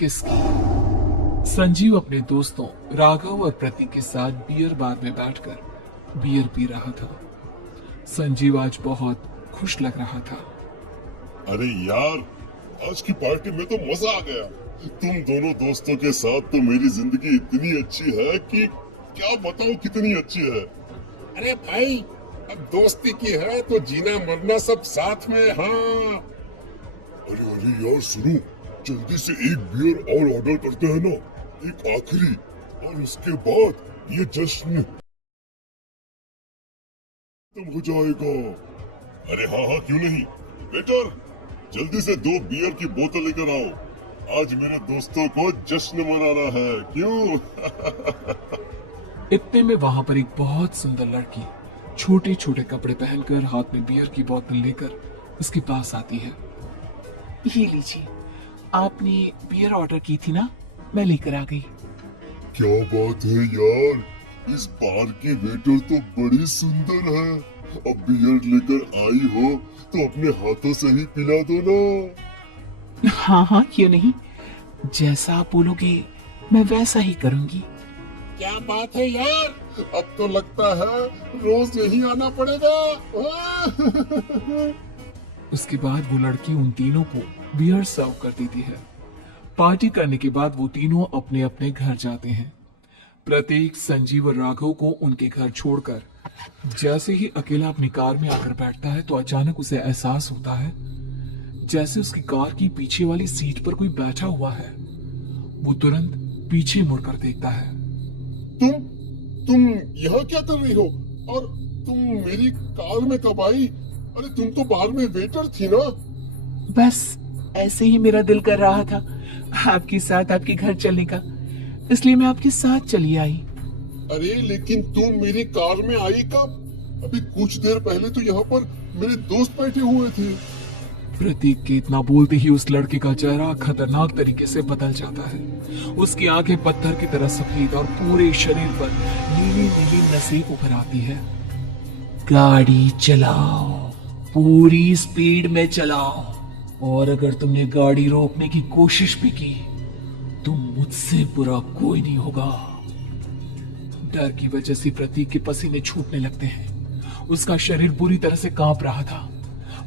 किसकी। संजीव अपने दोस्तों राघव और प्रतीक के साथ बियर बार में बैठकर बियर पी रहा था। संजीव आज बहुत खुश लग रहा था। अरे यार, आज की पार्टी में तो मजा आ गया। तुम दोनों दोस्तों के साथ तो मेरी जिंदगी इतनी अच्छी है कि क्या बताऊं कितनी अच्छी है। अरे भाई, अब दोस्ती की है तो जीना मरना सब साथ में। हाँ, अरे अरे यार सुनो, जल्दी से एक बियर और ऑर्डर करते हैं ना, एक आखिरी, और उसके बाद ये जश्न खत्म हो जाएगा। अरे हाँ हाँ, क्यों नहीं। वेटर, जल्दी से 2 बियर की बोतल लेकर आओ। आज मेरे दोस्तों को जश्न मनाना है, क्यों? इतने में वहां पर एक बहुत सुंदर लड़की छोटे छोटे कपड़े पहनकर हाथ में बियर की बोतल लेकर उसके पास आती है। ये लीजिए, आपने बियर ऑर्डर की थी ना, मैं लेकर आ गई। क्या बात है यार, इस बार की वेटर तो बड़ी सुंदर है। अब बियर लेकर आई हो तो अपने हाथों से ही पिला दो ना। हाँ हाँ, क्यों नहीं, जैसा आप बोलोगे मैं वैसा ही करूंगी। क्या बात है यार, अब तो लगता है रोज यही आना पड़ेगा। उसके बाद वो लड़की उन तीनों को बियर सर्व कर देती है। पार्टी करने के बाद वो तीनों अपने अपने घर जाते हैं। प्रतीक, संजीव और राघव को उनके घर छोड़कर जैसे ही अकेला अपनी कार में आकर बैठता है तो अचानक उसे एहसास होता है जैसे उसकी कार की पीछे वाली सीट पर कोई बैठा हुआ है। वो तुरंत पीछे मुड़कर देखता है। तुम यहाँ क्या कर रही हो? और तुम मेरी कार में कब आई? अरे तुम तो बाहर में वेटर थी ना। बस ऐसे ही मेरा दिल कर रहा था आपके साथ आपके घर चलने का, इसलिए मैं आपके साथ चली आई। अरे लेकिन तुम मेरी कार में आई कब? अभी कुछ देर पहले तो यहाँ पर मेरे दोस्त बैठे हुए थे। प्रतीक के इतना बोलते ही उस लड़के का चेहरा खतरनाक तरीके से बदल जाता है। उसकी आंखें पत्थर की तरह सफेद और पूरे शरीर पर नीली नीली नसें उभर आती है। गाड़ी चलाओ, पूरी स्पीड में चलाओ, और अगर तुमने गाड़ी रोकने की कोशिश भी की तो मुझसे बुरा कोई नहीं होगा। डर की वजह से प्रतीक के पसीने छूटने लगते हैं। उसका शरीर बुरी तरह से कांप रहा था।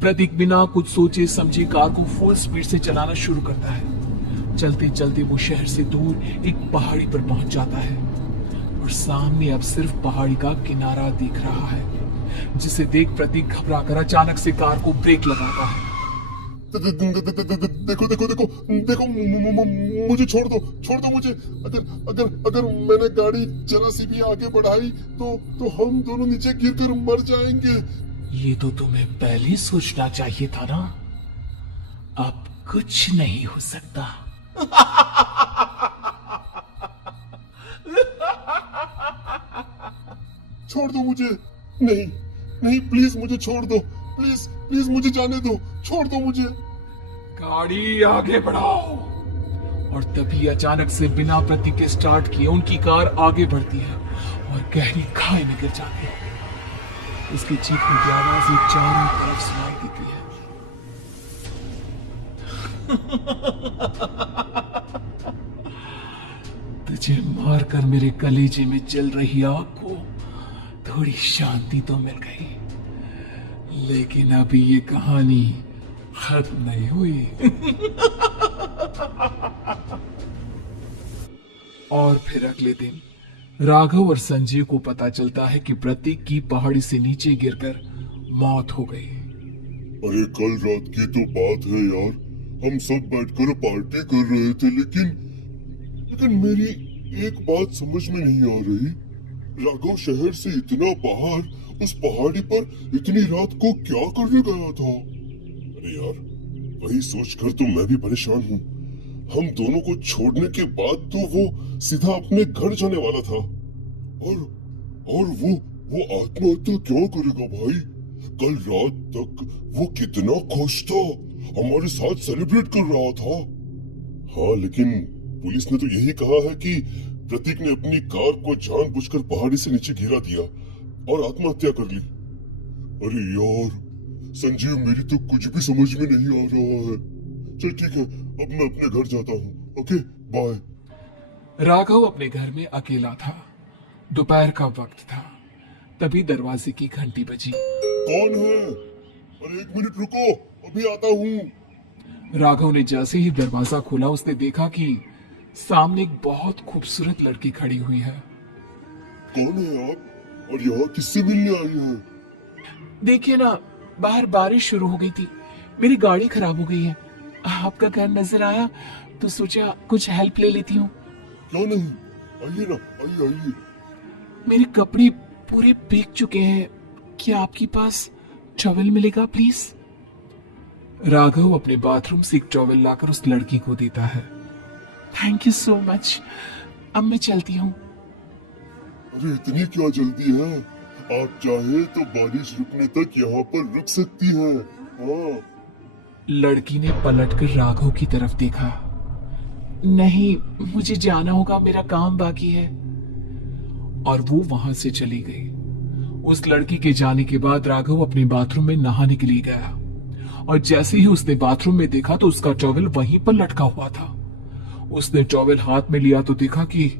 प्रतीक बिना कुछ सोचे समझे कार को फुल स्पीड से चलाना शुरू करता है। चलते चलते वो शहर से दूर एक पहाड़ी पर पहुंच जाता है और सामने अब सिर्फ पहाड़ी का किनारा दिख रहा है, जिसे देख प्रतीक घबराकर अचानक से कार को ब्रेक लगाता है। देखो देखो देखो देखो, मुझे छोड़ दो मुझे। अगर अगर अगर मैंने गाड़ी जरा सी भी आगे बढ़ाई तो हम दोनों नीचे गिरकर मर जाएंगे। ये तो तुम्हें पहले सोचना चाहिए था ना। अब कुछ नहीं हो सकता। छोड़ दो मुझे। नहीं नहीं, प्लीज मुझे छोड़ दो। प्लीज प्लीज मुझे जाने दो, छोड़ दो मुझे। गाड़ी आगे बढ़ाओ। और तभी अचानक से बिना प्रतीक के स्टार्ट किए उनकी कार आगे बढ़ती है और गहरी खाई में गिर जाती है। उसकी चीखने की आवाज चारों तरफ सुनाई देती है। तुझे मारकर मेरे कलेजे में जल रही आग को थोड़ी शांति तो मिल गई, लेकिन अभी ये कहानी खत्म नहीं हुई। और फिर अगले दिन राघव और संजीव को पता चलता है कि प्रतीक की पहाड़ी से नीचे गिरकर मौत हो गई। अरे कल रात की तो बात है यार, हम सब बैठकर पार्टी कर रहे थे, लेकिन मेरी एक बात समझ में नहीं आ रही। राघव शहर से इतना बाहर उस पहाड़ी पर इतनी रात को क्या करने गया था? अरे यार, वही सोचकर तो मैं भी परेशान हूँ। हम दोनों को छोड़ने के बाद तो वो सीधा अपने घर जाने वाला था, और वो आत्महत्या क्यों करेगा भाई? कल रात तक वो कितना खुश था, हमारे साथ सेलिब्रेट कर रहा था। हाँ, लेकिन पुलिस ने तो यही कहा है कि प्रतीक ने अपनी कार को जानबूझकर पहाड़ी से नीचे गिरा दिया और आत्महत्या कर ली। अरे यार संजीव, मेरी तो कुछ भी समझ में नहीं आ रहा है। चल ठीक है, अब मैं अपने घर जाता हूँ ओके बाय। राघव अपने घर में अकेला था। दोपहर का वक्त था। तभी दरवाजे की घंटी बजी। कौन है? अरे 1 मिनट रुको, अभी आता हूँ। राघव ने जैसे ही दरवाजा खोला उसने देखा कि सामने एक बहुत खूबसूरत लड़की खड़ी हुई है। कौन है आप और यहाँ किससे मिलने आई हैं? देखिए ना, बाहर बारिश शुरू हो गई थी, मेरी गाड़ी खराब हो गई है। आपका घर नजर आया तो सोचा कुछ हेल्प ले लेती हूँ। क्यों नहीं, आइए ना, आइए आइए। मेरे कपड़े पूरे भीग चुके हैं, क्या आपके पास टॉवल मिलेगा प्लीज? राघव अपने बाथरूम से एक टॉवल लाकर उस लड़की को देता है। थैंक यू सो मच, अब मैं चलती हूँ। अरे इतनी क्या जल्दी है? आप चाहे तो बारिश रुकने तक यहाँ पर रुक सकती हैं। हाँ। लड़की ने पलटकर राघव की तरफ देखा। नहीं, मुझे जाना होगा, मेरा काम बाकी है। और वो वहां से चली गई। उस लड़की के जाने के बाद राघव अपने बाथरूम में नहाने के लिए गया और जैसे ही उसने बाथरूम में देखा तो उसका टॉवल वहीं पर लटका हुआ था। उसने टॉवल हाथ में लिया तो देखा कि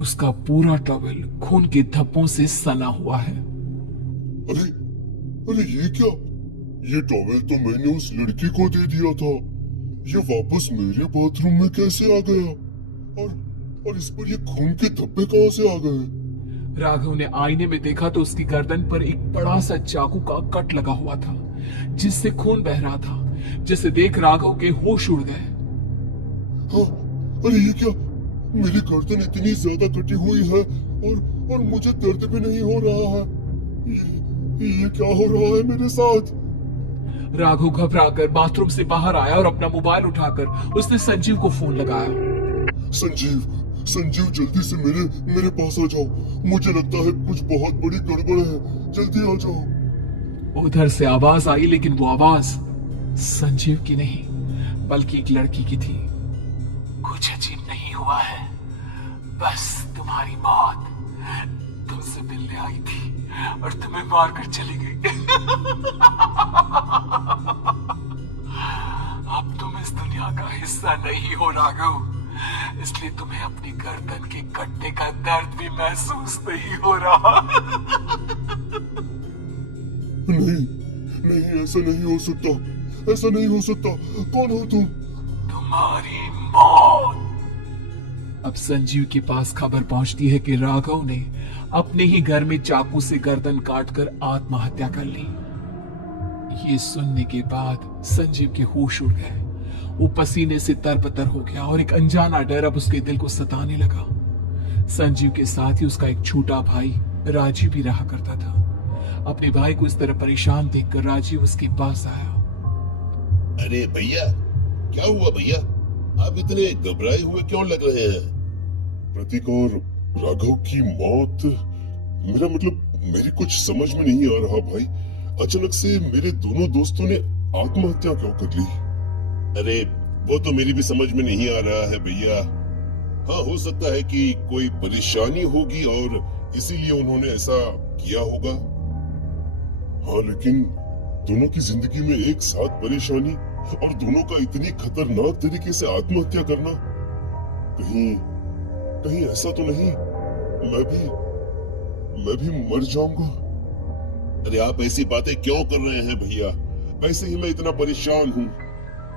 उसका पूरा टॉवल खून के धब्बों से सना हुआ है। अरे अरे ये क्या? ये टॉवेल तो मैंने उस लड़की को दे दिया था। ये वापस मेरे बाथरूम में कैसे आ गया? और इस पर ये खून के धब्बे कहां से आ गए? राघव ने आईने में देखा तो उसकी गर्दन पर एक बड़ा सा चाकू का कट लगा हुआ था जिससे खून बह रहा था, जिसे देख राघव के होश उड़ गए। हाँ, अरे ये क्या? मेरी गर्दन इतनी ज्यादा कटी हुई है और मुझे दर्द भी नहीं हो रहा है। ये क्या हो रहा है मेरे साथ? राघव घबराकर बाथरूम से बाहर आया और अपना मोबाइल उठाकर उसने संजीव को फोन लगाया। संजीव जल्दी से मेरे पास आ जाओ। मुझे लगता है कुछ बहुत बड़ी गड़बड़ है, जल्दी आ जाओ। उधर से आवाज आई लेकिन वो आवाज संजीव की नहीं बल्कि एक लड़की की थी। कुछ अजीब नहीं हुआ है, बस तुम्हारी मौत तुमसे मिलने आई थी और तुम्हें मारकर चली गई। अब तुम इस दुनिया का हिस्सा नहीं हो राघव, इसलिए तुम्हें अपनी गर्दन के कटने का दर्द भी महसूस नहीं हो रहा। नहीं, ऐसा नहीं हो सकता, ऐसा नहीं हो सकता। कौन हो तुम? तुम्हारी मौत। अब संजीव के पास खबर पहुंचती है कि राघव ने अपने ही घर में चाकू से गर्दन काटकर आत्महत्या कर ली। ये सुनने के बाद संजीव के होश उड़ गए। वो पसीने से तरबतर हो गया और एक अनजाना डर अब उसके दिल को सताने लगा। संजीव के साथ ही उसका एक छोटा भाई राजीव भी रहा करता था। अपने भाई को इस तरह परेशान देखकर राजीव उसके पास आया। अरे भैया, क्या हुआ भैया? आप इतने घबराए हुए क्यों लग रहे हैं? प्रतीक और राघव की मौत, मेरा मतलब मेरी कुछ समझ में नहीं आ रहा भाई। अचानक से मेरे दोनों दोस्तों ने आत्महत्या क्यों कर ली? अरे वो तो मेरी भी समझ में नहीं आ रहा है भैया। हाँ, हो सकता है कि कोई परेशानी होगी और इसीलिए उन्होंने ऐसा किया होगा। हाँ, लेकिन दोनों की जिंदगी में एक साथ परेशानी और दोनों का इतनी खतरनाक तरीके से आत्महत्या करना, कहीं ऐसा तो नहीं मैं भी मर जाऊंगा? अरे आप ऐसी बातें क्यों कर रहे हैं भैया? वैसे ही मैं इतना परेशान हूँ।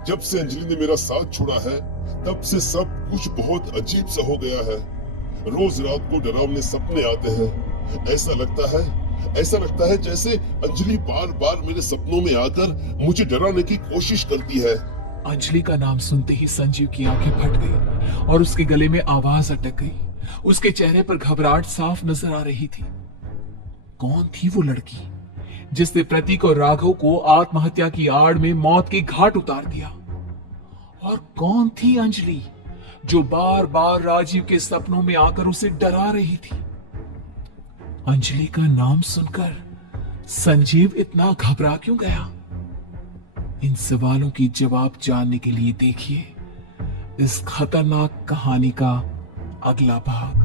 जब से अंजलि ने मेरा साथ छोड़ा है तब से सब कुछ बहुत अजीब सा हो गया है। रोज रात को डरावने सपने आते हैं। ऐसा लगता है जैसे अंजलि बार बार मेरे सपनों में आकर मुझे डराने की कोशिश करती है। अंजलि का नाम सुनते ही संजीव की आंखें फट गई और उसके गले में आवाज अटक गई। उसके चेहरे पर घबराहट साफ नजर आ रही थी। कौन थी वो लड़की जिसने प्रतीक और राघव को आत्महत्या की आड़ में मौत के घाट उतार दिया? और कौन थी अंजलि जो बार बार राजीव के सपनों में आकर उसे डरा रही थी? अंजलि का नाम सुनकर संजीव इतना घबरा क्यों गया? इन सवालों की जवाब जानने के लिए देखिए इस खतरनाक कहानी का अगला भाग।